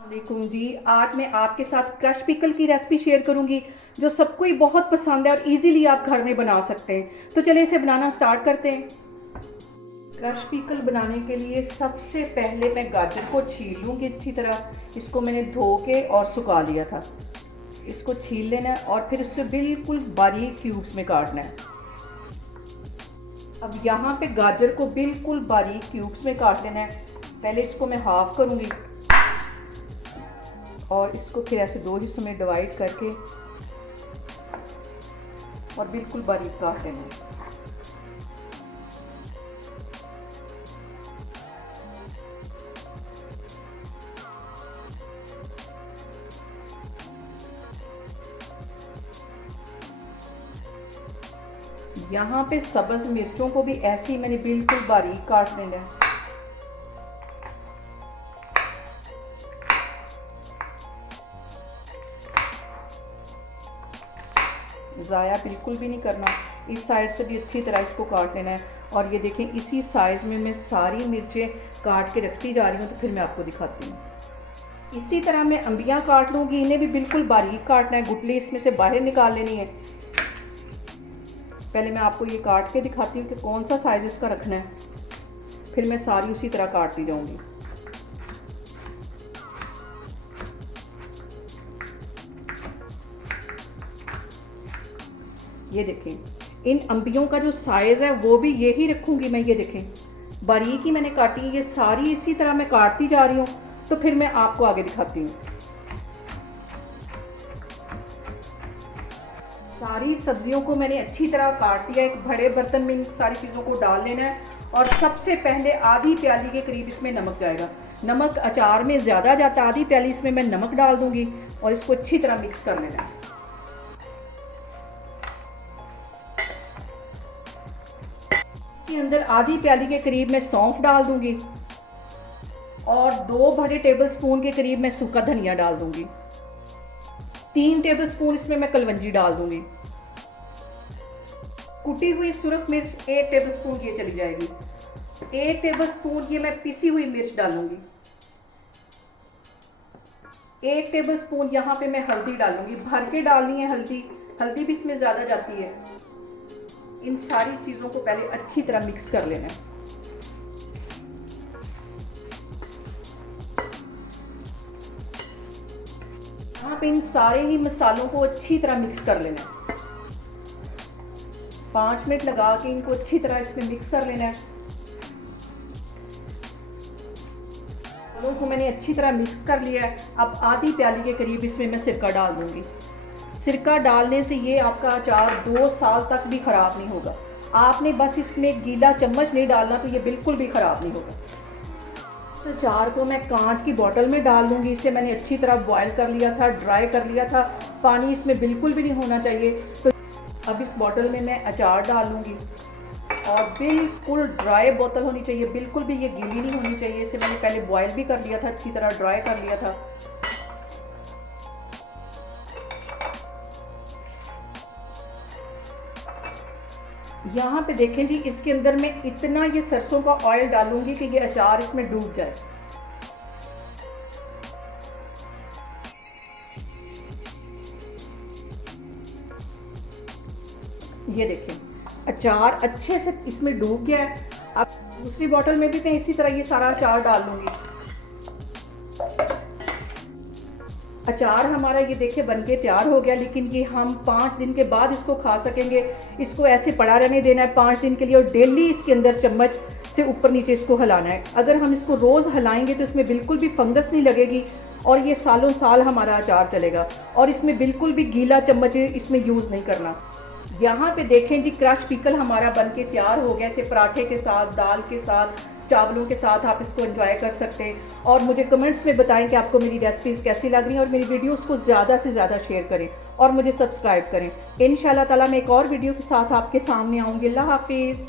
वालेकुम जी। आज मैं आपके साथ क्रश पिकल की रेसिपी शेयर करूंगी जो सबको ही बहुत पसंद है और इजीली आप घर में बना सकते हैं। तो चलिए इसे बनाना स्टार्ट करते हैं। क्रश पिकल बनाने के लिए सबसे पहले मैं गाजर को छील लूँगी अच्छी तरह। इसको मैंने धो के और सुखा लिया था। इसको छील लेना है और फिर उससे बिल्कुल बारीक क्यूब्स में काटना है। अब यहाँ पे गाजर को बिल्कुल बारीक क्यूब्स में काट लेना है। पहले इसको मैं हाफ करूँगी और इसको फिर ऐसे दो हिस्सों में डिवाइड करके और बिल्कुल बारीक काट लेना है। यहाँ पे सब्ज मिर्चों को भी ऐसे ही मैंने बिल्कुल बारीक काट लेना है। ज़ाया बिल्कुल भी नहीं करना। इस साइड से भी अच्छी तरह इसको काट लेना है। और ये देखें, इसी साइज़ में मैं सारी मिर्चें काट के रखती जा रही हूँ। तो फिर मैं आपको दिखाती हूँ। इसी तरह मैं अंबियाँ काट लूँगी। इन्हें भी बिल्कुल बारीक काटना है। गुठली इसमें से बाहर निकाल लेनी है। पहले मैं आपको ये काट के दिखाती हूँ कि कौन सा साइज़ इसका रखना है। फिर मैं सारी उसी तरह काटती जाऊँगी। ये देखें, इन अंबियों का जो साइज़ है वो भी यही रखूँगी मैं। ये देखें, बारीक ही मैंने काटी है। ये सारी इसी तरह मैं काटती जा रही हूँ। तो फिर मैं आपको आगे दिखाती हूँ। सारी सब्जियों को मैंने अच्छी तरह काट लिया। एक बड़े बर्तन में इन सारी चीज़ों को डाल लेना है। और सबसे पहले आधी प्याली के करीब इसमें नमक जाएगा। नमक अचार में ज़्यादा जाता है। आधी प्याली इसमें मैं नमक डाल दूँगी और इसको अच्छी तरह मिक्स कर लेना है। इसके अंदर आधी प्याली के करीब मैं सौंफ डाल दूँगी और 2 बड़े टेबल स्पून के करीब मैं सूखा धनिया डाल दूँगी। 3 टेबल स्पून इसमें मैं कलवंजी डाल दूँगी। कुटी हुई सुरख मिर्च 1 टेबल स्पून ये चली जाएगी। 1 टेबल स्पून ये मैं पिसी हुई मिर्च डालूंगी। 1 टेबल स्पून यहाँ पे मैं हल्दी डालूंगी। भर के डालनी है हल्दी। हल्दी भी इसमें ज़्यादा जाती है। इन सारी चीज़ों को पहले अच्छी तरह मिक्स कर लेना है। यहाँ पे इन सारे ही मसालों को अच्छी तरह मिक्स कर लेना है। 5 मिनट लगा के इनको अच्छी तरह इसमें मिक्स कर लेना है। मसालों को मैंने अच्छी तरह मिक्स कर लिया है। अब आधी प्याली के करीब इसमें मैं सिरका डाल दूंगी। सिरका डालने से ये आपका अचार 2 साल तक भी ख़राब नहीं होगा। आपने बस इसमें गीला चम्मच नहीं डालना, तो ये बिल्कुल भी ख़राब नहीं होगा। इस अचार को मैं कांच की बोतल में डाल दूंगी। इसे मैंने अच्छी तरह बॉयल कर लिया था, ड्राई कर लिया था। पानी इसमें बिल्कुल भी नहीं होना चाहिए। तो अब इस बोतल में मैं अचार डाल लूँगी और बिल्कुल ड्राई बोतल होनी चाहिए। बिल्कुल भी ये गीली नहीं होनी चाहिए। इसे मैंने पहले बॉयल भी कर लिया था, अच्छी तरह ड्राई कर लिया था। यहाँ पे देखें जी, इसके अंदर मैं इतना ये सरसों का ऑयल डालूंगी कि ये अचार इसमें डूब जाए। ये देखें, अचार अच्छे से इसमें डूब गया है। अब दूसरी बोतल में भी मैं इसी तरह ये सारा अचार डाल लूँगी। अचार हमारा ये देखिए बनके तैयार हो गया। लेकिन ये हम 5 दिन के बाद इसको खा सकेंगे। इसको ऐसे पड़ा रहने देना है 5 दिन के लिए और डेली इसके अंदर चम्मच से ऊपर नीचे इसको हिलाना है। अगर हम इसको रोज़ हिलाएंगे तो इसमें बिल्कुल भी फंगस नहीं लगेगी और ये सालों साल हमारा अचार चलेगा। और इसमें बिल्कुल भी गीला चम्मच इसमें यूज़ नहीं करना। यहाँ पे देखें जी, क्रश पिकल हमारा बनके तैयार हो गया। इसे पराठे के साथ, दाल के साथ, चावलों के साथ आप इसको एंजॉय कर सकते हैं। और मुझे कमेंट्स में बताएं कि आपको मेरी रेसिपीज़ कैसी लग रही हैं और मेरी वीडियोस को ज़्यादा से ज़्यादा शेयर करें और मुझे सब्सक्राइब करें। इंशाल्लाह ताला मैं एक और वीडियो के साथ आपके सामने आऊँगी। अल्लाह हाफिज़।